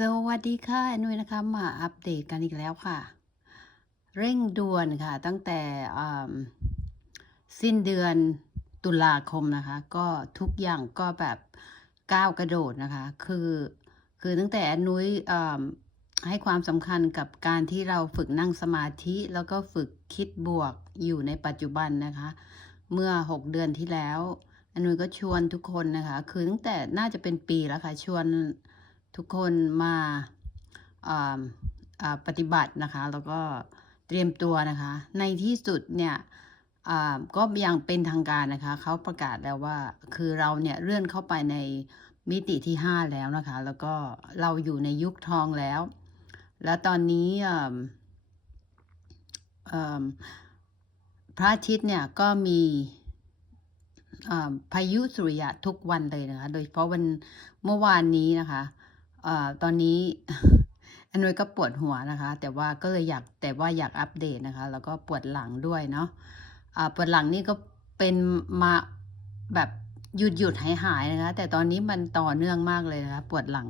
สวัสดีค่ะแอนนุยนะคะมาอัปเดตกันอีกแล้วค่ะ เร่งด่วนค่ะ ตั้งแต่สิ้นเดือนตุลาคมนะคะ ก็ทุกอย่างก็แบบก้าวกระโดดนะคะ คือคือตั้งแต่แอนนุยให้ความสำคัญกับการที่เราฝึกนั่งสมาธิ แล้วก็ฝึกคิดบวกอยู่ในปัจจุบันนะคะ เมื่อ 6 เดือนที่แล้วอนนุยก็ชวนทุกคนนะคะ คือตั้งแต่น่าจะเป็นปีแล้วค่ะ ชวน ทุกคนมาปฏิบัตินะคะ แล้วก็เตรียมตัวนะคะ ในที่สุดเนี่ยก็ยังเป็นทางการนะคะ เขาประกาศแล้วว่าคือเราเนี่ยเลื่อนเข้าไปในมิติที่ 5 แล้วนะคะ แล้วก็เราอยู่ในยุคทองแล้ว แล้วตอนนี้พระอาทิตย์เนี่ยก็มีพายุสุริยะทุกวันเลยนะคะ โดยเฉพาะวันเมื่อวานนี้นะคะ อตอนนี้อันนวยก็ปวดหัวนะคะ แต่ว่าก็เลยอยากแต่ว่าอยากอัปเดตนะคะ แล้วก็ปวดหลังด้วยเนาะปวดหลังนี่ก็เป็นมาแบบหยุดหยุดหายหายนะคะ แต่ตอนนี้มันต่อเนื่องมากเลยนะคะ ปวดหลัง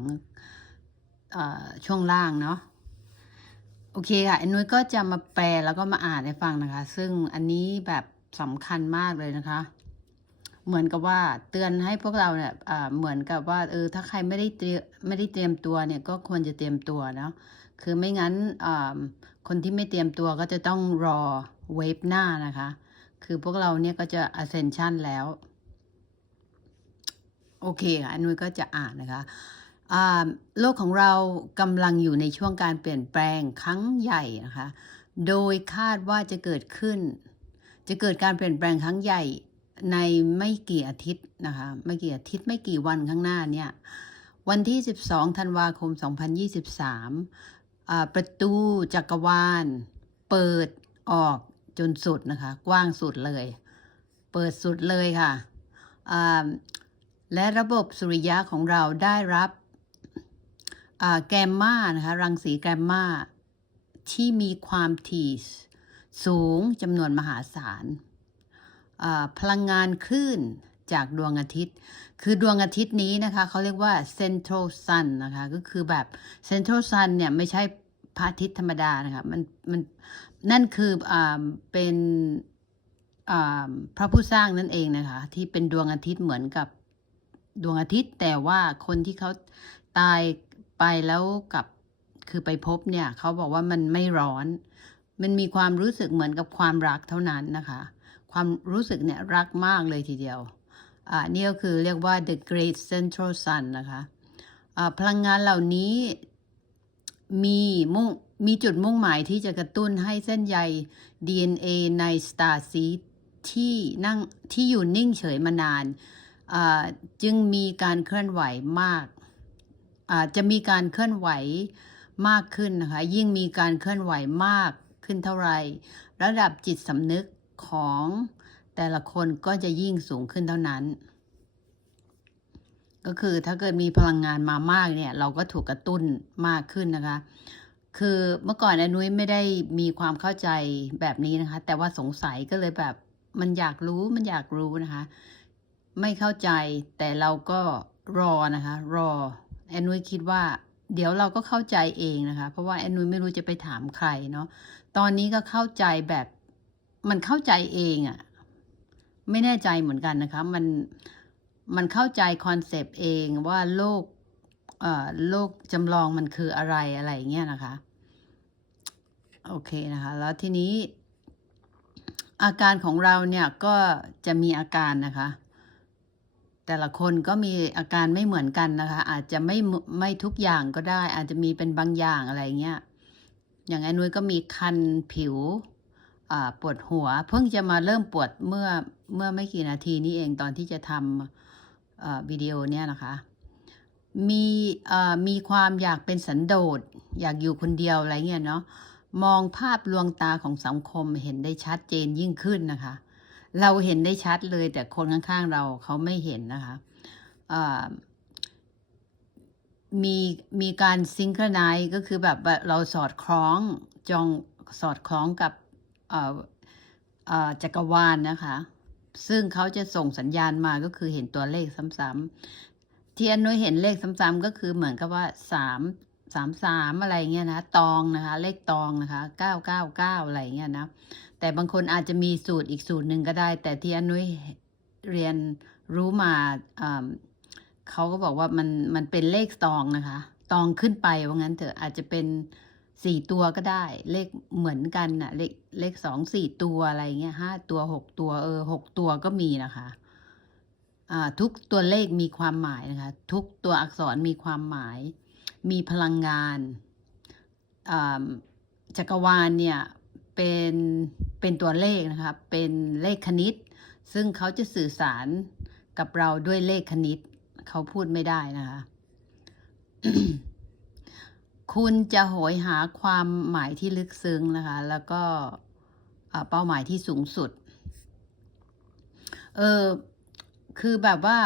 ช่วงล่างเนาะโอเคค่ะอันนุ้ยก็จะมาแปลแล้วก็มาอ่านให้ฟังนะคะ ซึ่งอันนี้แบบสำคัญมากเลยนะคะ เหมือนกับว่าเตือนให้พวกเราเนี่ยเหมือนกับว่าเออถ้าใครไม่ได้เตรียมไม่ได้เตรียมตัวเนี่ยก็ควรจะเตรียมตัวเนาะคือไม่งั้นคนที่ไม่เตรียมตัวก็จะต้องรอเวฟหน้านะคะ คือพวกเราเนี่ยก็จะ ascension แล้ว โอเคค่ะอันนุ้ยก็จะอ่านนะคะโลกของเรากำลังอยู่ในช่วงการเปลี่ยนแปลงครั้งใหญ่นะคะ โดยคาดว่าจะเกิดขึ้น จะเกิดการเปลี่ยนแปลงครั้งใหญ่ ในไม่กี่อาทิตย์นะคะไม่กี่อาทิตย์ไม่กี่วันข้างหน้าเนี่ยวันที่ 12 ธันวาคม 2023อ่าประตูจักรวาล เปิดออกจนสุดนะคะ กว้างสุดเลย เปิดสุดเลยค่ะ และระบบสุริยะของเราได้รับแกมมานะคะ รังสีแกมมาที่มีความถี่สูงจำนวนมหาศาล พลังงานคลื่นจากดวงอาทิตย์ คือดวงอาทิตย์นี้นะคะเขาเรียกว่า central sun นะคะ ก็คือแบบ central sun เนี่ยไม่ใช่พระอาทิตย์ธรรมดานะคะ มันมันนั่นคืออ่าเป็นอ่าพระผู้สร้างนั่นเองนะคะ ที่เป็นดวงอาทิตย์เหมือนกับดวงอาทิตย์ แต่ว่าคนที่เขาตายไปแล้วกับคือไปพบเนี่ยเขาบอกว่ามันไม่ร้อน มันมีความรู้สึกเหมือนกับความรักเท่านั้นนะคะ ความรู้สึกเนี่ยรักมากเลยทีเดียวอ่านี่ก็คือเรียกว่า the great central sun นะคะอ่าพลังงานเหล่านี้มีมุ่งมีจุดมุ่งหมายที่จะกระตุ้นให้เส้นใย DNA ใน star seed ที่นั่งที่อยู่นิ่งเฉยมานานอ่าจึงมีการเคลื่อนไหวมากอ่าจะมีการเคลื่อนไหวมากขึ้นนะคะ ยิ่งมีการเคลื่อนไหวมากขึ้นเท่าไหร่ระดับจิตสำนึก ของแต่ละคนก็จะยิ่งสูงขึ้นเท่านั้น ก็คือถ้าเกิดมีพลังงานมามากเนี่ย เราก็ถูกกระตุ้นมากขึ้นนะคะ คือเมื่อก่อนอนุ้ยไม่ได้มีความเข้าใจแบบนี้นะคะ แต่ว่าสงสัยก็เลยแบบมันอยากรู้มันอยากรู้นะคะ ไม่เข้าใจแต่เราก็รอนะคะ รอแอนนุ้ยคิดว่าเดี๋ยวเราก็เข้าใจเองนะคะ เพราะว่าแอนนุ้ยไม่รู้จะไปถามใครเนาะตอนนี้ก็เข้าใจแบบ มันเข้าใจเองอะ่ะ ไม่แน่ใจเหมือนกันนะคะ มันมันเข้าใจคอนเซปต์เองว่าโลกเอ่อโลกจำลองมันคืออะไรอะไรเงี้ยนะคะ โอเคนะคะ แล้วทีนี้ อาการของเราเนี่ยก็จะมีอาการนะคะ แต่ละคนก็มีอาการไม่เหมือนกันนะคะ อาจจะไม่ไม่ทุกอย่างก็ได้ อาจจะมีเป็นบางอย่างอะไรเงี้ยอย่างไอ้นุ้ยก็มีคันผิว ปวดหัว เพิ่งจะมาเริ่มปวดเมื่อเมื่อไม่กี่นาทีนี้เองตอนที่จะทำวิดีโอเนี่ยนะคะ มีมีความอยากเป็นสันโดษอยากอยู่คนเดียวอะไรเงี้ยเนาะมองภาพลวงตาของสังคมเห็นได้ชัดเจนยิ่งขึ้นนะคะ เราเห็นได้ชัดเลย แต่คนข้างๆเราเขาไม่เห็นนะคะมีมีการซิงค์ไนก็คือแบบเราสอดคล้องจองสอดคล้องกับ จักรวาลนะคะ ซึ่งเขาจะส่งสัญญาณมาก็คือเห็นตัวเลขซ้ำๆที่อนนุ้ยเห็นเลขซ้ำๆก็คือเหมือนกับว่าสามสามสามอะไรเงี้ยนะตองนะคะ เลขตองนะคะเก้าเก้าเก้าอะไรเงี้ยนะแต่บางคนอาจจะมีสูตรอีกสูตรหนึ่งก็ได้ แต่ที่อนุยเรียนรู้มาอ่าเขาก็บอกว่ามันมันเป็นเลขตองนะคะ ตองขึ้นไปว่างั้นเถอะอาจจะเป็น สี่ตัวก็ได้ เลขเหมือนกันน่ะ เลขเลขสองสี่ตัวอะไรเงี้ยห้าตัวหกตัว เออหกตัวก็มีนะคะอ่าทุกตัวเลขมีความหมายนะคะ ทุกตัวอักษรมีความหมาย มีพลังงานอ่าจักรวาลเนี่ยเป็นเป็นตัวเลขนะคะเป็นเลขคณิต ซึ่งเขาจะสื่อสารกับเราด้วยเลขคณิต เขาพูดไม่ได้นะคะ คุณจะโหยหาความหมายที่ลึกซึ้งนะคะ แล้วก็เป้าหมายที่สูงสุด เออ คือแบบว่า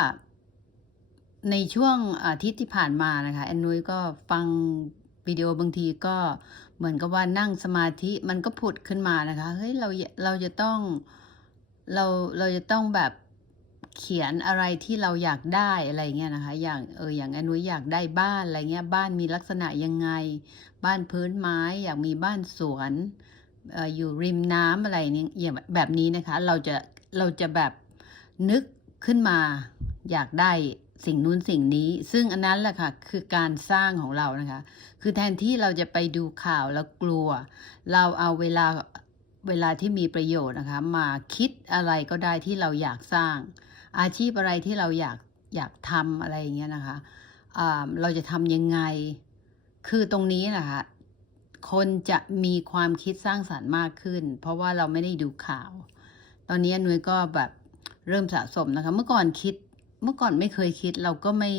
ในช่วงอาทิตย์ที่ผ่านมานะคะ แอนนุ้ยก็ฟังวิดีโอบางทีก็เหมือนกับว่านั่งสมาธิมันก็ผุดขึ้นมานะคะ เฮ้ย เราเราจะต้อง เราเราจะต้องแบบ เขียนอะไรที่เราอยากได้อะไรเงี้ยนะคะ อย่างเอออย่างอนุอยากได้บ้านอะไรเงี้ยบ้านมีลักษณะยังไง บ้านพื้นไม้อยากมีบ้านสวนอออยู่ริมน้ำอะไรเนี่ยอย่างแบบนี้นะคะ เราจะเราจะแบบนึกขึ้นมาอยากได้สิ่งนู้นสิ่งนี้ ซึ่งอันนั้นแหละค่ะคือการสร้างของเรานะคะ คือแทนที่เราจะไปดูข่าวแล้วกลัว เราเอาเวลาเวลาที่มีประโยชน์นะคะ มาคิดอะไรก็ได้ที่เราอยากสร้าง อาชีพอะไรที่เราอยากอยากทำอะไรอย่างเงี้ยนะคะอ่าเราจะทำยังไง คือตรงนี้นะคะคนจะมีความคิดสร้างสรรค์มากขึ้น เพราะว่าเราไม่ได้ดูข่าว ตอนนี้นุ้ยก็แบบเริ่มสะสมนะคะ เมื่อก่อนคิด เมื่อก่อนไม่เคยคิด เราก็ไม่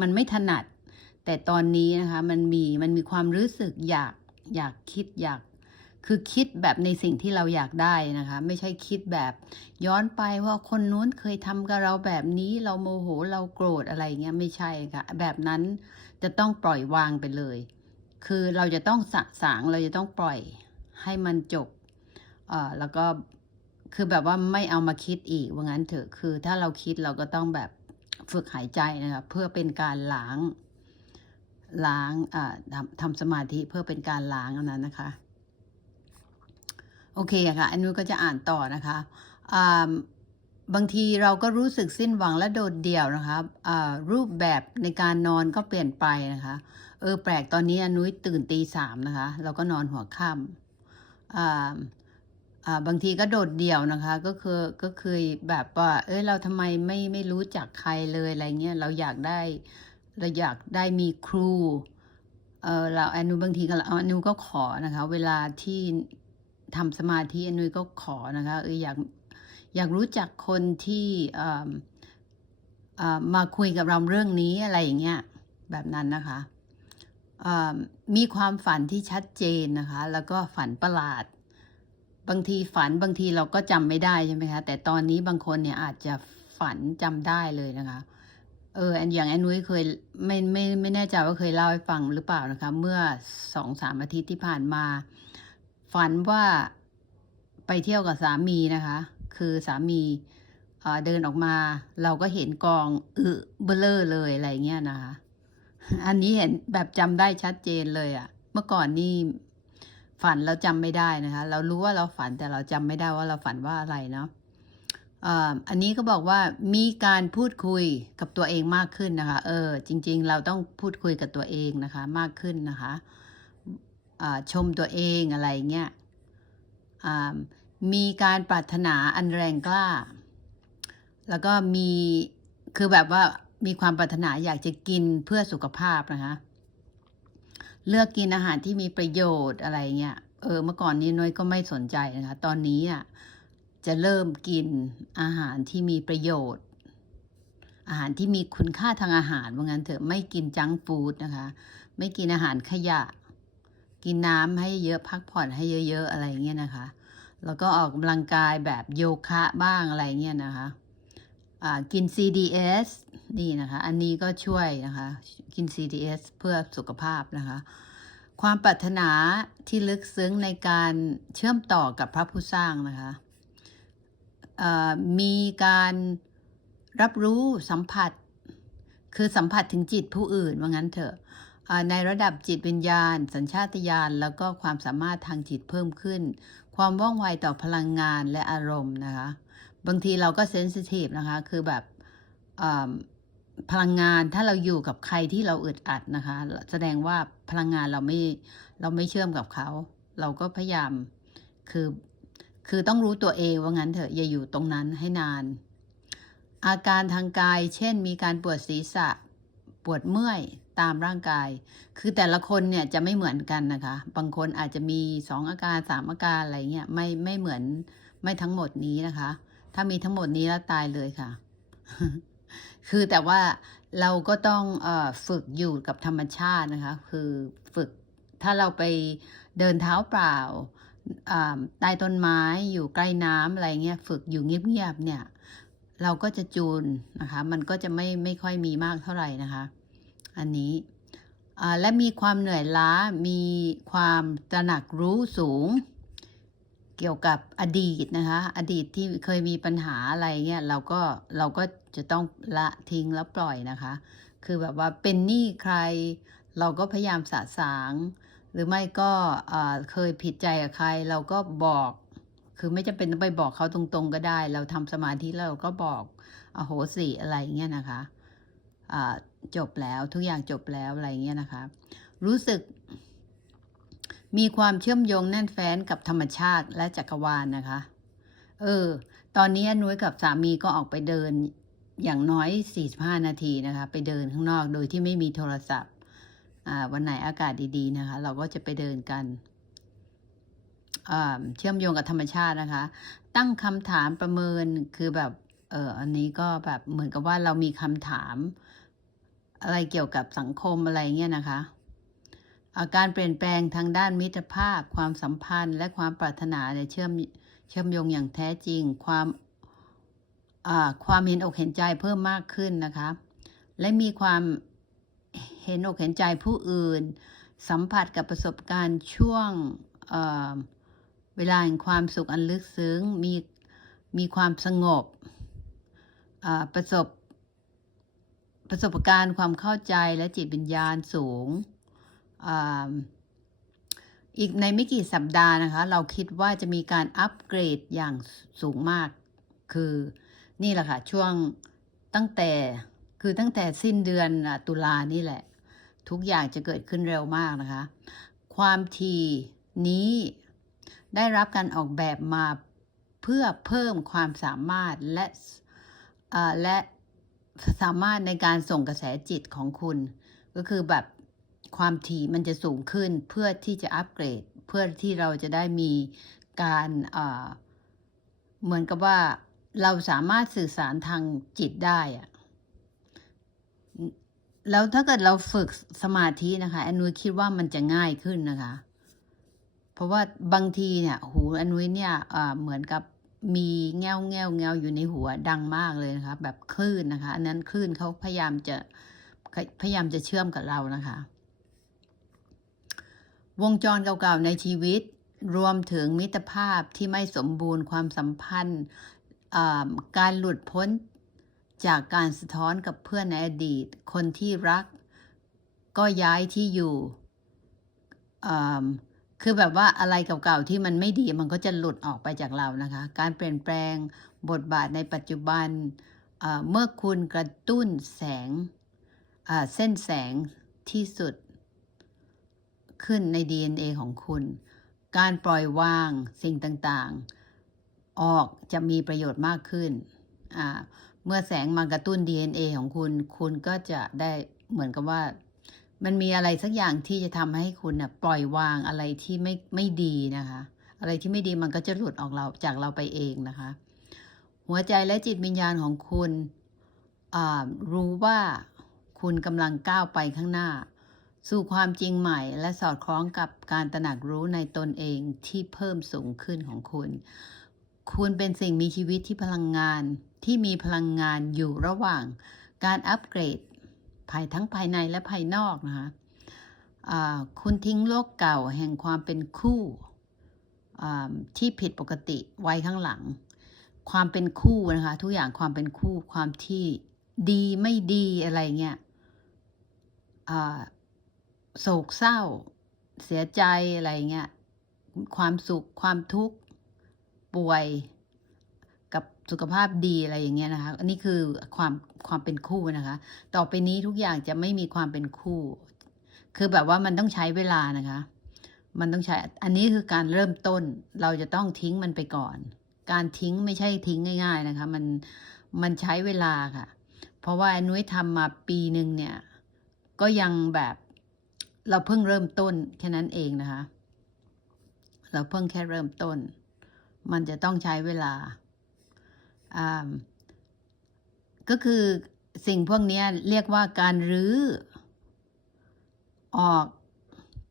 มันไม่ถนัด แต่ตอนนี้นะคะ มันมี มันมีความรู้สึกอยาก อยากคิด อยาก คือคิดแบบในสิ่งที่เราอยากได้นะคะ ไม่ใช่คิดแบบย้อนไปว่าคนนู้นเคยทำกับเราแบบนี้เราโมโหเราโกรธอะไรเงี้ยไม่ใช่ค่ะ แบบนั้นจะต้องปล่อยวางไปเลย คือเราจะต้องสะสางเราจะต้องปล่อยให้มันจบเอ่อแล้วก็คือแบบว่าไม่เอามาคิดอีกว่างั้นเถอะคือถ้าเราคิดเราก็ต้องแบบฝึกหายใจนะคะเพื่อเป็นการล้างล้างอ่าทำทำสมาธิเพื่อเป็นการล้างอันนั้นนะคะ โอเคค่ะ อันนู้นก็จะอ่านต่อนะคะบางทีเราก็รู้สึกสิ้นหวังและโดดเดี่ยวนะคะรูปแบบในการนอนก็เปลี่ยนไปนะคะ เออแปลกตอนนี้อนุ้ยตื่นตีสามนะคะ เราก็นอนหัวค่ำบางทีก็โดดเดี่ยวนะคะ ก็คือก็เคยแบบว่า เอ้ยเราทำไมไม่ไม่รู้จักใครเลยอะไรเงี้ยเราอยากได้เราอยากได้มีครูเออเราอนุบางทีก็อนุก็ขอนะคะ เวลาที่ ทำสมาธิอนุก็ขอนะคะเอออยากอยากรู้จักคนที่อ่อมาคุยกับเราเรื่องนี้อะไรอย่างเงี้ยแบบนั้นนะคะอ่ามีความฝันที่ชัดเจนนะคะ แล้วก็ฝันประหลาด บางทีฝันบางทีเราก็จำไม่ได้ใช่ไหมคะแต่ตอนนี้บางคนเนี่ยอาจจะฝันจำได้เลยนะคะเอออันอย่างแอนนุ้ยเคยไม่ไม่ไม่แน่ใจว่าเคยเล่าให้ฟังหรือเปล่านะคะ เมื่อสองสามอาทิตย์ที่ผ่านมา ฝันว่าไปเที่ยวกับสามีนะคะ คือสามีเดินออกมา เราก็เห็นกองอึเบลอเลยอะไรเงี้ยนะคะ อันนี้เห็นแบบจำได้ชัดเจนเลยอะเมื่อก่อนนี่ฝันเราจำไม่ได้นะคะ เรารู้ว่าเราฝันแต่เราจำไม่ได้ว่าเราฝันว่าอะไรเนาะอ,อันนี้ก็บอกว่ามีการพูดคุยกับตัวเองมากขึ้นนะคะ เออ จริง ๆ เราต้องพูดคุยกับตัวเองนะคะ มากขึ้นนะคะ ชมตัวเองอะไรเงี้ยมีการปรารถนาอันแรงกล้า แล้วก็มีคือแบบว่ามีความปรารถนาอยากจะกินเพื่อสุขภาพนะคะ เลือกกินอาหารที่มีประโยชน์อะไรเงี้ยเออเมื่อก่อนนี้น้อยก็ไม่สนใจนะคะ ตอนนี้อะจะเริ่มกินอาหารที่มีประโยชน์ อาหารที่มีคุณค่าทางอาหารว่างั้นเถอะไม่กินจังฟู้ดนะคะ ไม่กินอาหารขยะ กินน้ำให้เยอะพักผ่อนให้เยอะ ๆ อะไรเงี้ยนะคะ แล้วก็ออกกำลังกายแบบโยคะบ้างอะไรเงี้ยนะคะกิน CDS นี่นะคะ อันนี้ก็ช่วยนะคะ กิน CDS เพื่อสุขภาพนะคะ ความปรารถนาที่ลึกซึ้งในการเชื่อมต่อกับพระผู้สร้างนะคะมีการรับรู้สัมผัส คือสัมผัสถึงจิตผู้อื่นว่างั้นเถอะ ในระดับจิตวิญญาณ สัญชาตญาณแล้วก็ความสามารถทางจิตเพิ่มขึ้น ความว่องไวต่อพลังงานและอารมณ์นะคะ บางทีเราก็เซนซิทีฟนะคะ คือแบบพลังงานถ้าเราอยู่กับใครที่เราอึดอัดนะคะ แสดงว่าพลังงานเราไม่เราไม่เชื่อมกับเขา เราก็พยายามคือคือต้องรู้ตัวเองว่างั้นเถอะอย่าอยู่ตรงนั้นให้นาน อาการทางกาย เช่น มีการปวดศีรษะ ปวดเมื่อย ตามร่างกาย คือแต่ละคนเนี่ยจะไม่เหมือนกันนะคะ บางคนอาจจะมีสองอาการสามอาการอะไรเงี้ยไม่ไม่เหมือนไม่ทั้งหมดนี้นะคะ ถ้ามีทั้งหมดนี้แล้วตายเลยค่ะ คือแต่ว่าเราก็ต้องอฝึกอยู่กับธรรมชาตินะคะ คือฝึกถ้าเราไปเดินเท้าเปล่าอ่าใต้ต้นไม้อยู่ใกล้น้ำอะไรเงี้ยฝึกอยู่เงียบๆเนี่ย เราก็จะจูนนะคะ มันก็จะไม่ไม่ค่อยมีมากเท่าไหร่นะคะ อันนี้และมีความเหนื่อยล้ามีความตระหนักรู้สูง เกี่ยวกับอดีตนะคะ อดีตที่เคยมีปัญหาอะไรเงี้ยเราก็เราก็จะต้องละทิ้งแล้วปล่อยนะคะ คือแบบว่าเป็นหนี้ใคร เราก็พยายามสะสาง หรือไม่ก็เคยผิดใจกับใคร เราก็บอกคือไม่จำเป็นต้องไปบอกเขาตรงๆก็ได้ เราทำสมาธิแล้วเราก็บอกอโหสิอะไรเงี้ยนะคะอ่า จบแล้วทุกอย่างจบแล้วอะไรเงี้ยนะคะ รู้สึก มีความเชื่อมโยงแน่นแฟ้นกับธรรมชาติและจักรวาลนะคะ เออ ตอนนี้นุ้ยกับสามีก็ออกไปเดินอย่างน้อย 45 นาทีนะคะ ไปเดินข้างนอกโดยที่ไม่มีโทรศัพท์ อ่า วันไหนอากาศดีๆนะคะ เราก็จะไปเดินกันเชื่อมโยงกับธรรมชาตินะคะ ตั้งคำถามประเมินคือแบบ เอออันนี้ก็แบบเหมือนกับว่าเรามีคำถาม อะไรเกี่ยวกับสังคมอะไรเงี้ยนะคะอาการเปลี่ยนแปลงทางด้านมิตรภาพ ความสัมพันธ์ และความปรารถนาเนี่ยเชื่อมเชื่อมโยงอย่างแท้จริง ความความเห็นอกเห็นใจเพิ่มมากขึ้นนะคะ และมีความเห็นอกเห็นใจผู้อื่น สัมผัสกับประสบการณ์ช่วงเเวลาแห่งความสุขอันลึกซึ้งมีมีความสงบประสบ ประสบการณ์ความเข้าใจและจิตวิญญาณสูงอีกในไม่กี่สัปดาห์นะคะ เราคิดว่าจะมีการอัปเกรดอย่างสูงมาก คือนี่แหละค่ะ ช่วงตั้งแต่คือตั้งแต่สิ้นเดือนตุลานี่แหละ ทุกอย่างจะเกิดขึ้นเร็วมากนะคะ ความถี่นี้ได้รับการออกแบบมาเพื่อเพิ่มความสามารถและและ สามารถในการส่งกระแสจิตของคุณ ก็คือแบบความถี่มันจะสูงขึ้นเพื่อที่จะอัปเกรด เพื่อที่เราจะได้มีการเหมือนกับว่าเราสามารถสื่อสารทางจิตได้อะแล้วถ้าเกิดเราฝึกสมาธินะคะอนนุ้ยคิดว่ามันจะง่ายขึ้นนะคะ เพราะว่าบางทีเนี่ย หูอนนุ้ยเนี่ยเหมือนกับ มีแง่วแง่วแง่วอยู่ในหัวดังมากเลยนะคะ แบบคลื่นนะคะ อันนั้นคลื่นเขาพยายามจะพยายามจะเชื่อมกับเรานะคะ วงจรเก่าๆในชีวิต รวมถึงมิตรภาพที่ไม่สมบูรณ์ความสัมพันธ์การหลุดพ้นจากการสะท้อนกับเพื่อนในอดีต คนที่รักก็ย้ายที่อยู่ คือแบบว่าอะไรเก่าๆที่มันไม่ดีมันก็จะหลุดออกไปจากเรานะคะ การเปลี่ยนแปลงบทบาทในปัจจุบันเมื่อคุณกระตุ้นแสงเส้นแสงที่สุด ขึ้นใน DNA ของคุณ การปล่อยวางสิ่งต่างๆ ออกจะมีประโยชน์มากขึ้น เมื่อแสงมากระตุ้น DNA ของคุณ คุณก็จะได้เหมือนกับว่า มันมีอะไรสักอย่างที่จะทำให้คุณน่ะปล่อยวางอะไรที่ไม่ไม่ดีนะคะ อะไรที่ไม่ดีมันก็จะหลุดออกเราจากเราไปเองนะคะ หัวใจและจิตวิญญาณของคุณอ่ารู้ว่าคุณกำลังก้าวไปข้างหน้า สู่ความจริงใหม่ และสอดคล้องกับการตระหนักรู้ในตนเองที่เพิ่มสูงขึ้นของคุณ คุณเป็นสิ่งมีชีวิตที่พลังงานที่มีพลังงานอยู่ระหว่างการอัปเกรด ภายทั้งภายในและภายนอกนะคะคุณทิ้งโลกเก่าแห่งความเป็นคู่ที่ผิดปกติไว้ข้างหลัง ความเป็นคู่นะคะ ทุกอย่างความเป็นคู่ความที่ดีไม่ดีอะไรเงี้ยโศกเศร้า เสียใจอะไรเงี้ยความสุขความทุกข์ป่วย สุขภาพดีอะไรอย่างเงี้ยนะคะ อันนี้คือความความเป็นคู่นะคะ ต่อไปนี้ทุกอย่างจะไม่มีความเป็นคู่ คือแบบว่ามันต้องใช้เวลานะคะ มันต้องใช้ อันนี้คือการเริ่มต้น เราจะต้องทิ้งมันไปก่อน การทิ้งไม่ใช่ทิ้งง่าย ๆนะคะ มันมันใช้เวลาค่ะ เพราะว่านุ้ยทำมาปีหนึ่งเนี่ย ก็ยังแบบเราเพิ่งเริ่มต้นแค่นั้นเองนะคะ เราเพิ่งแค่เริ่มต้น มันจะต้องใช้เวลาอ่า ก็คือสิ่งพวกนี้เรียกว่าการรื้อออก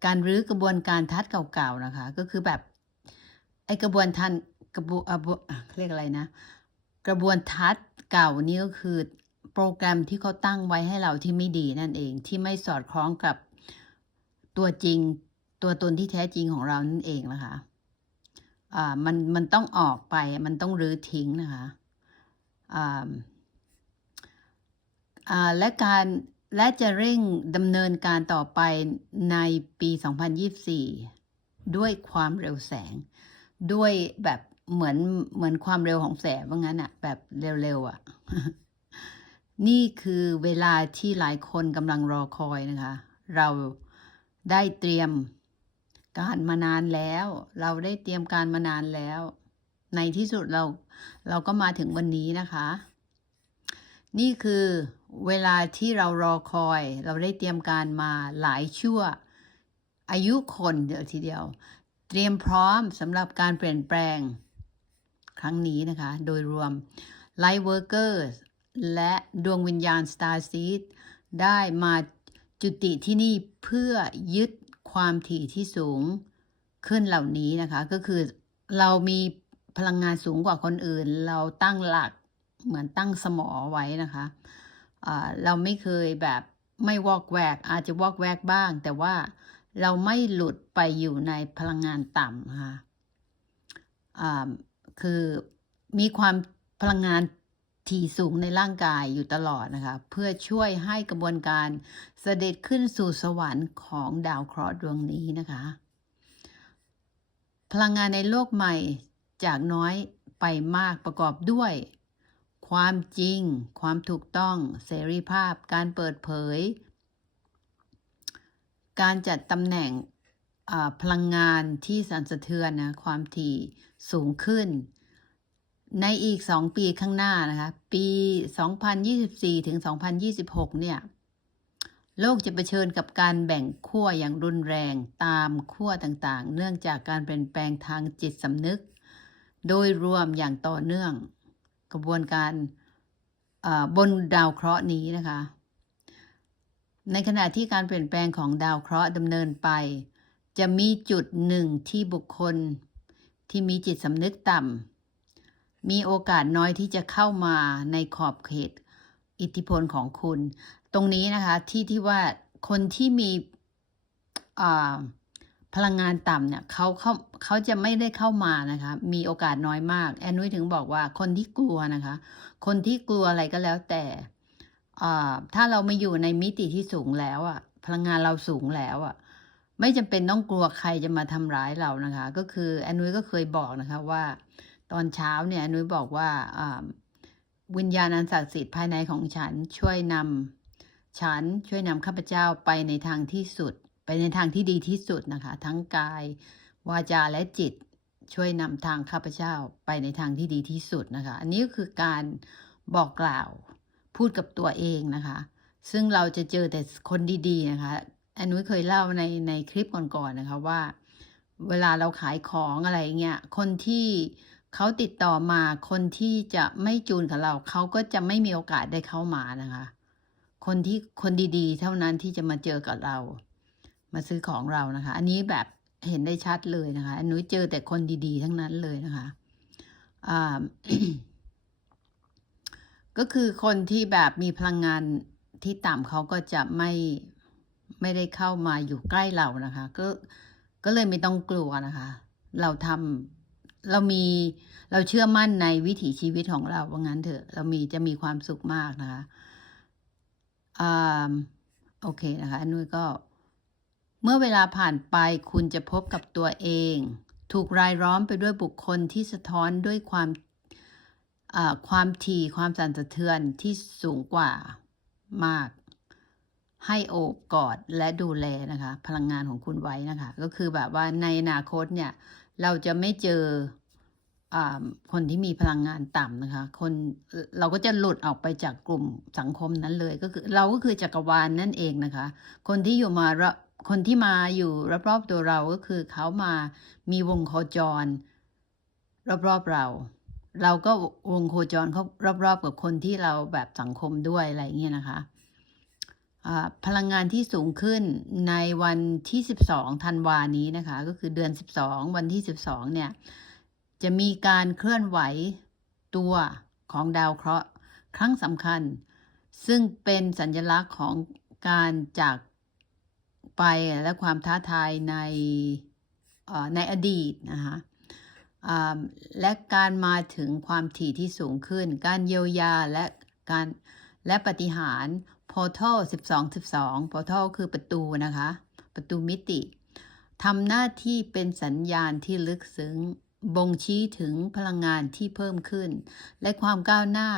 การรื้อกระบวนการทัศน์เก่าๆนะคะ ก็คือแบบไอกระบวนทันกระบวอะบอะเรียกอะไรนะ กระบวนทัศน์เก่านี่ก็คือโปรแกรมที่เขาตั้งไว้ให้เราที่ไม่ดีนั่นเองที่ไม่สอดคล้องกับตัวจริงตัวตนที่แท้จริงของเรานั่นเองนะคะ อ่ามันมันต้องออกไปมันต้องรื้อทิ้งนะคะ และการและจะเร่งดำเนินการต่อไปในปี 2024 ด้วยความเร็วแสง ด้วยแบบเหมือนเหมือนความเร็วของแสงว่างั้นอะแบบเร็วๆอะนี่คือเวลาที่หลายคนกำลังรอคอยนะคะ เราได้เตรียมการมานานแล้ว เราได้เตรียมการมานานแล้ว ในที่สุดเราเราก็มาถึงวันนี้นะคะ นี่คือเวลาที่เรารอคอย เราได้เตรียมการมาหลายชั่ว อายุคนเดียวทีเดียว เตรียมพร้อมสำหรับการเปลี่ยนแปลง ครั้งนี้นะคะ โดยรวม Light Workers และดวงวิญญาณ Star Seed ได้มาจุติที่นี่เพื่อยึดความถี่ที่สูงขึ้นเหล่านี้นะคะ ก็คือเรามี พลังงานสูงกว่าคนอื่น เราตั้งหลักเหมือนตั้งสมอไว้นะคะเราไม่เคยแบบไม่วอกแวก อาจจะวอกแวกบ้าง แต่ว่าเราไม่หลุดไปอยู่ในพลังงานต่ำนะคะอ่าคือมีความพลังงานที่สูงในร่างกายอยู่ตลอดนะคะ เพื่อช่วยให้กระบวนการเสด็จขึ้นสู่สวรรค์ของดาวเคราะห์ดวงนี้นะคะ พลังงานในโลกใหม่ จากน้อยไปมากประกอบด้วย ความจริง ความถูกต้อง เสรีภาพ การเปิดเผย การจัดตำแหน่งพลังงานที่สั่นสะเทือนนะความถี่สูงขึ้น ในอีก 2 ปีข้างหน้านะคะปี 2024 ถึง 2026 เนี่ยโลกจะเผชิญกับการแบ่งขั้วอย่างรุนแรงตามขั้วต่างๆ เนื่องจากการเปลี่ยนแปลงทางจิตสำนึก โดยรวมอย่างต่อเนื่อง กระบวนการบนดาวเคราะห์นี้นะคะ ในขณะที่การเปลี่ยนแปลงของดาวเคราะห์ดำเนินไป จะมีจุดหนึ่งที่บุคคลที่มีจิตสำนึกต่ำมีโอกาสน้อยที่จะเข้ามาในขอบเขตอิทธิพลของคุณ ตรงนี้นะคะที่ที่ว่าคนที่มีอ่า พลังงานต่ำเนี่ยเขาเขาเขาจะไม่ได้เข้ามานะคะ มีโอกาสน้อยมาก แอนนุ้ยถึงบอกว่าคนที่กลัวนะคะ คนที่กลัวอะไรก็แล้วแต่ถ้าเราไม่อยู่ในมิติที่สูงแล้วอะพลังงานเราสูงแล้วอะไม่จำเป็นต้องกลัวใครจะมาทำร้ายเรานะคะ ก็คือแอนนุ้ยก็เคยบอกนะคะว่า ตอนเช้าเนี่ยแอนนุ้ยบอกว่าอ่าวิญญาณอันศักดิ์สิทธิ์ภายในของฉันช่วยนำฉันช่วยนำข้าพเจ้าไปในทางที่สุด ไปในทางที่ดีที่สุดนะคะ ทั้งกาย วาจาและจิตช่วยนำทางข้าพเจ้าไปในทางที่ดีที่สุดนะคะ อันนี้ก็คือการบอกกล่าวพูดกับตัวเองนะคะ ซึ่งเราจะเจอแต่คนดีๆนะคะแอนนุ้ยเคยเล่าในในคลิปก่อนๆนะคะว่า เวลาเราขายของอะไรเงี้ยคนที่เขาติดต่อมาคนที่จะไม่จูนกับเราเขาก็จะไม่มีโอกาสได้เข้ามานะคะ คนที่คนดีๆ เท่านั้นที่จะมาเจอกับเรา มาซื้อของเรานะคะ อันนี้แบบเห็นได้ชัดเลยนะคะอันนุ้ยเจอแต่คนดี ๆ ทั้งนั้นเลยนะคะอ่าก็คือคนที่แบบมีพลังงานที่ต่ำเขาก็จะไม่ไม่ได้เข้ามาอยู่ใกล้เรานะคะ ก็ก็เลยไม่ต้องกลัวนะคะ เราทำเรามีเราเชื่อมั่นในวิถีชีวิตของเราว่างั้นเถอะ เรามีจะมีความสุขมากนะคะอ่าโอเคนะคะอันนุ้ยก็ เมื่อเวลาผ่านไปคุณจะพบกับตัวเอง ถูกรายล้อมไปด้วยบุคคลที่สะท้อนด้วยความความถี่ความสั่นสะเทือนที่สูงกว่ามาก ให้โอบกอดและดูแลนะคะ พลังงานของคุณไว้นะคะ ก็คือแบบว่าในอนาคตเนี่ย เราจะไม่เจอคนที่มีพลังงานต่ำนะคะ คนเราก็จะหลุดออกไปจากกลุ่มสังคมนั้นเลย ก็คือเราก็คือจักรวาลนั่นเองนะคะ คนที่อยู่มาระ คนที่มาอยู่รอบๆตัวเราก็คือเขามามีวงโคจร รอบๆเรา เราก็วงโคจรเขารอบๆกับคนที่เราแบบสังคมด้วยอะไรเงี้ยนะคะพลังงานที่สูงขึ้นในวันที่ 12ธันวานี้นะคะ ก็คือเดือน 12 วันที่ 12 เนี่ย จะมีการเคลื่อนไหวตัวของดาวเคราะห์ครั้งสำคัญ ซึ่งเป็นสัญลักษณ์ของการจาก ไปและความท้าทายในในอดีตนะคะและการมาถึงความถี่ที่สูงขึ้น การเยียวยาและการและปฏิหาร portal 12 12 portal คือประตูนะคะ ประตูมิติทำหน้าที่เป็นสัญญาณที่ลึกซึ้งบ่งชี้ถึงพลังงานที่เพิ่มขึ้น และความก้าวหน้า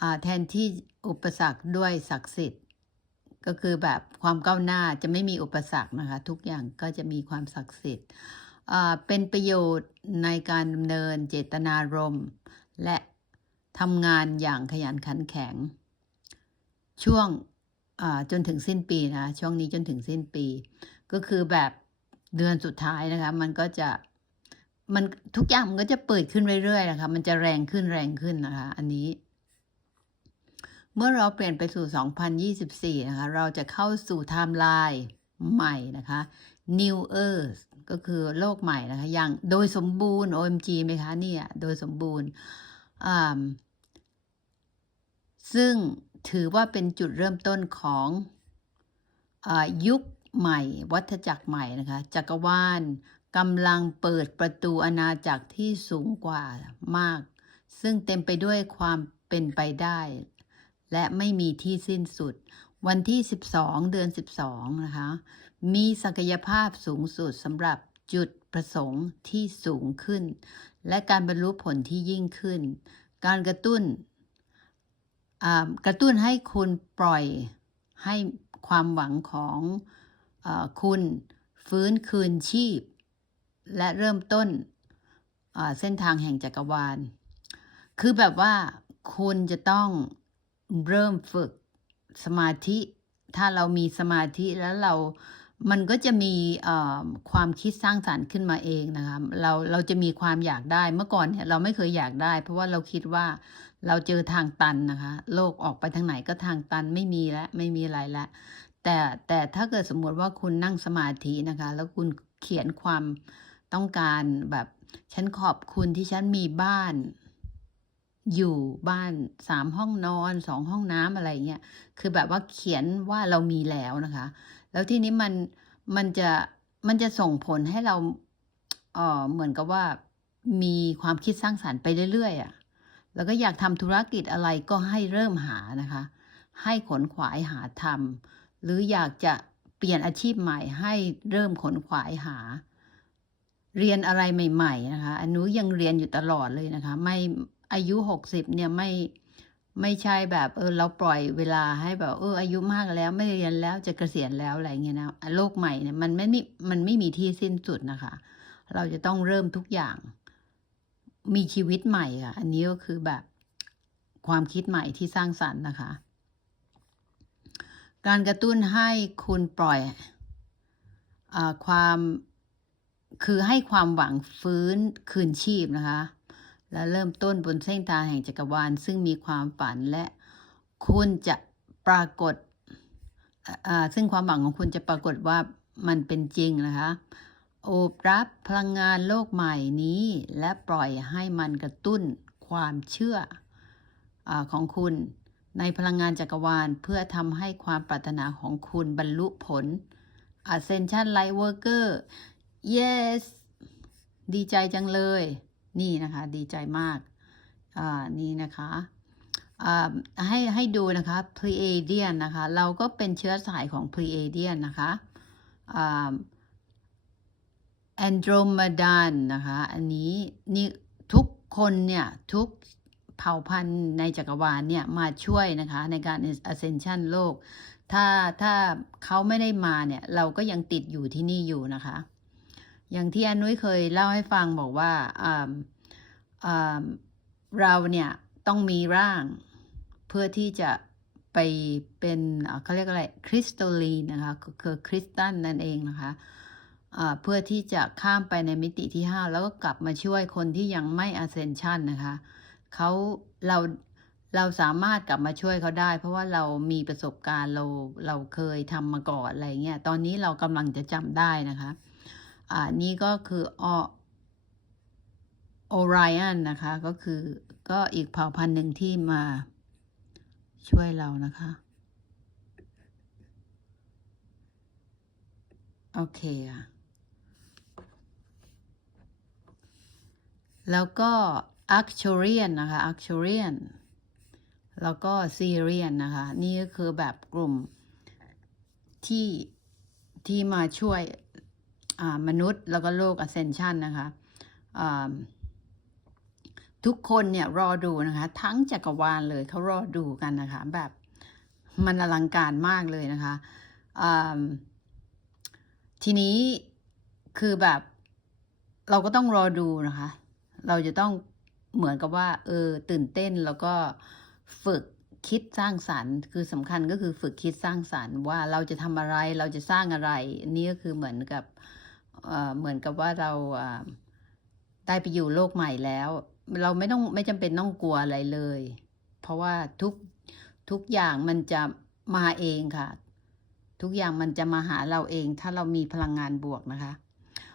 อ่าแทนที่อุปสรรคด้วยศักดิ์สิทธิ์ ก็คือแบบความก้าวหน้าจะไม่มีอุปสรรคนะคะ ทุกอย่างก็จะมีความศักดิ์สิทธิ์อ่าเป็นประโยชน์ในการดำเนินเจตนารมณ์ และทำงานอย่างขยันขันแข็ง ช่วงอ่าจนถึงสิ้นปีนะช่วงนี้จนถึงสิ้นปี ก็คือแบบเดือนสุดท้ายนะคะ มันก็จะมันทุกอย่างมันก็จะเปิดขึ้นเรื่อยๆนะคะ มันจะแรงขึ้นแรงขึ้นนะคะ อันนี้ มื่อเราเปลี่ยนไปสู่ 2024 นะคะ เราจะเข้าสู่ไทม์ไลน์ใหม่นะคะ New Earth ก็คือโลกใหม่นะคะ อย่างโดยสมบูรณ์ OMG ไหมคะเนี่ยโดยสมบูรณ์ ซึ่งถือว่าเป็นจุดเริ่มต้นของอยุคใหม่ วัฏจักรใหม่นะคะ จักรวาลกำลังเปิดประตูอาณาจักรที่สูงกว่ามาก ซึ่งเต็มไปด้วยความเป็นไปได้ และไม่มีที่สิ้นสุด วันที่ 12 เดือน 12 นะคะ มีศักยภาพสูงสุดสำหรับจุดประสงค์ที่สูงขึ้น และการบรรลุผลที่ยิ่งขึ้น การกระตุ้นกระตุ้นให้คุณปล่อยให้ความหวังของอคุณฟื้นคืนชีพ และเริ่มต้นเส้นทางแห่งจักรวาล คือแบบว่าคุณจะต้อง เริ่มฝึกสมาธิ ถ้าเรามีสมาธิแล้วเรา มันก็จะมีความคิดสร้างสรรค์ขึ้นมาเองนะคะเราเราจะมีความอยากได้เมื่อก่อนเนี่ยเราไม่เคยอยากได้ เพราะว่าเราคิดว่าเราเจอทางตันนะคะ โลกออกไปทางไหนก็ทางตันไม่มีแล้วไม่มีอะไรแล้วแต่แต่ถ้าเกิดสมมติว่าคุณนั่งสมาธินะคะ แล้วคุณเขียนความต้องการแบบ ฉันขอบคุณที่ฉันมีบ้าน อยู่บ้านสามห้องนอนสองห้องน้ำอะไรเงี้ยคือแบบว่าเขียนว่าเรามีแล้วนะคะ แล้วทีนี้มันมันจะมันจะส่งผลให้เราเออเหมือนกับว่ามีความคิดสร้างสรรค์ไปเรื่อยๆอะ่ะแล้วก็อยากทำธุรกิจอะไรก็ให้เริ่มหานะคะ ให้ขนขวายหาทำหรืออยากจะเปลี่ยนอาชีพใหม่ให้เริ่มขนขวายหา เรียนอะไรใหม่ ๆ นะคะ อันนู้ยังเรียนอยู่ตลอดเลยนะคะ ไม่ อายุหกสิบเนี่ยไม่ไม่ใช่แบบเออเราปล่อยเวลาให้แบบเอออายุมากแล้วไม่เรียนแล้วจะเกษียณแล้วอะไรเงี้ยนะโลกใหม่เนี่ยมันไม่มีมันไม่มีที่สิ้นสุดนะคะ เราจะต้องเริ่มทุกอย่าง มีชีวิตใหม่ค่ะ อันนี้ก็คือแบบความคิดใหม่ที่สร้างสรรค์นะคะ การกระตุ้นให้คุณปล่อยอความคือให้ความหวังฟื้นคืนชีพนะคะ และเริ่มต้นบนเส้นทางแห่งจักรวาล ซึ่งมีความฝันและคุณจะปรากฏซึ่งความหวังของคุณจะปรากฏว่ามันเป็นจริงนะคะ โอบรับพลังงานโลกใหม่นี้และปล่อยให้มันกระตุ้นความเชื่ออของคุณในพลังงานจักรวาลเพื่อทำให้ความปรารถนาของคุณบรรลุผล Ascension Light Worker yes ดีใจจังเลย นี่นะคะดีใจมากอ่านี่นะคะอ่าให้ให้ดูนะคะ p l e a d i a n นะคะ เราก็เป็นเชื้อสายของ p l e a d i a n นะคะแอนโดรมาดานนะคะ อันนี้นี่ทุกคนเนี่ย ทุกเผ่าพันธุ์ในจักรวาลเนี่ย มาช่วยนะคะ ในการ ascension โลก ถ้าถ้าเขาไม่ได้มาเนี่ย เราก็ยังติดอยู่ที่นี่อยู่นะคะ อย่างที่อนนุ้ยเคยเล่าให้ฟังบอกว่าเราเนี่ย ต้องมีร่าง เพื่อที่จะไปเป็นเขาเรียกอะไรคริสตัลลีนนะคะคือคริสตันนั่นเองนะคะเพื่อที่จะข้ามไปในมิติที่ 5 แล้วก็กลับมาช่วยคนที่ยังไม่ ascension นะคะเขาเราเราสามารถกลับมาช่วยเขาได้ เพราะว่าเรามีประสบการณ์เราเราเคยทำมาก่อนอะไรเงี้ยตอนนี้เรากำลังจะจำได้นะคะ อ่านี่ก็คืออโอไรอันนะคะ ก็คือก็อีกเผ่าพันธุ์หนึ่งที่มาช่วยเรานะคะ โอเคค่ะแล้วก็อักช r เรียนนะคะอักช r เรียนแล้วก็ซีเรียนนะคะ นี่ก็คือแบบกลุ่มที่ที่มาช่วย มนุษย์แล้วก็โลก ascension นะคะทุกคนเนี่ยรอดูนะคะ ทั้งจักรวาลเลยเขารอดูกันนะคะ แบบมันอลังการมากเลยนะคะทีนี้คือแบบเราก็ต้องรอดูนะคะ เราจะต้องเหมือนกับว่า เออตื่นเต้นแล้วก็ฝึกคิดสร้างสรรค์ คือสำคัญก็คือฝึกคิดสร้างสรรค์ว่าเราจะทำอะไรเราจะสร้างอะไร อันนี้ก็คือเหมือนกับ เหมือนกับว่าเราอ่าได้ไปอยู่โลกใหม่แล้ว เราไม่ต้องไม่จำเป็นต้องกลัวอะไรเลย เพราะว่าทุกทุกอย่างมันจะมาเองค่ะ ทุกอย่างมันจะมาหาเราเอง ถ้าเรามีพลังงานบวกนะคะ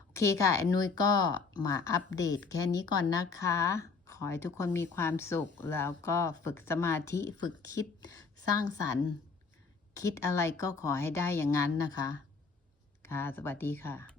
โอเคค่ะแอนนุ้ยก็มาอัปเดตแค่นี้ก่อนนะคะ ขอให้ทุกคนมีความสุขแล้วก็ฝึกสมาธิฝึกคิดสร้างสรรค์ คิดอะไรก็ขอให้ได้อย่างนั้นนะคะ ค่ะ สวัสดีค่ะ